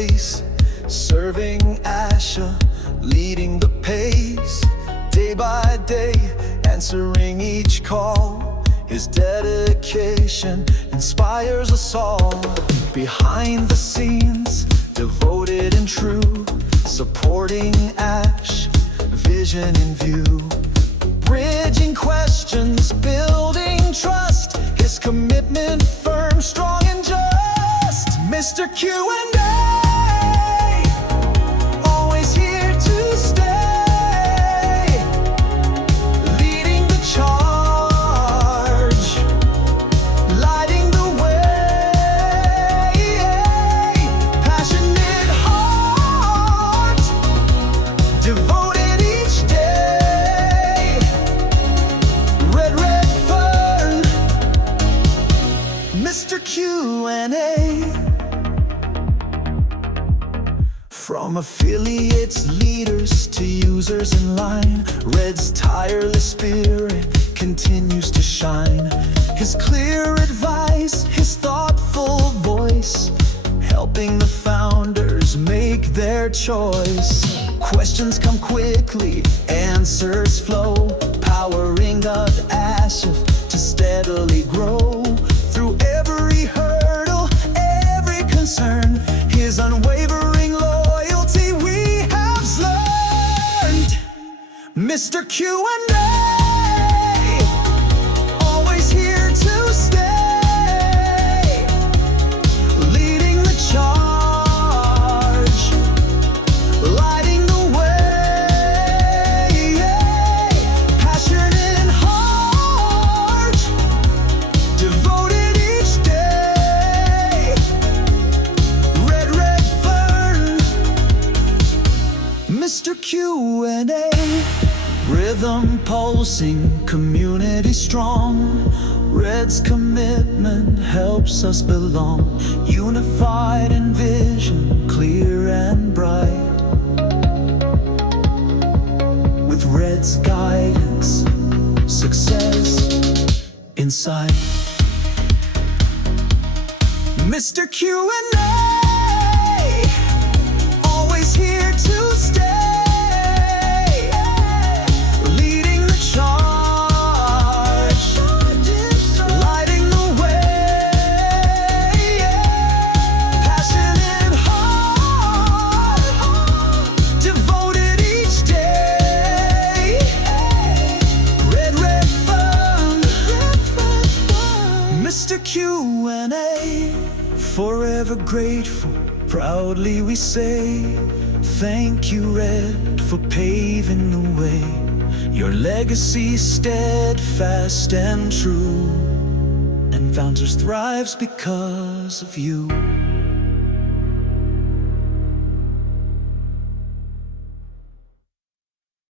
place, serving Asha, leading the pace. Day by day, answering each call. His dedication inspires us all. Behind the scenes, devoted and true, supporting Ash, vision in view. Bridging questions, building trust. His commitment firm, strong and just. Mr. Q&A, always here to stay, leading the charge, lighting the way. Passionate heart, devoted each day. Red fern, Mr. Q&A. From affiliates, leaders, to users in line, Red's tireless spirit continues to shine. His clear advice, his thoughtful voice, helping the founders make their choice. Questions come quickly, answers flow, powering up Asif to steadily grow. Through every hurdle, every concern, his unwavering loyalty we have learned. Mr. Q&A, always here to stay, leading the charge, lighting the way. Passionate heart, devoted each day. Red fern, Mr. Q&A. Rhythm pulsing, community strong. Red's commitment helps us belong. Unified in vision, clear and bright. With Red's guidance, success in sight. Mr. Q&A, always here to stay, leading the charge, lighting the way. Passionate heart, devoted each day. Red fern, Mr. Q&A. Forever grateful, proudly we say, thank you, Red, for paving the way. Your legacy steadfast and true, and Founders thrives because of you.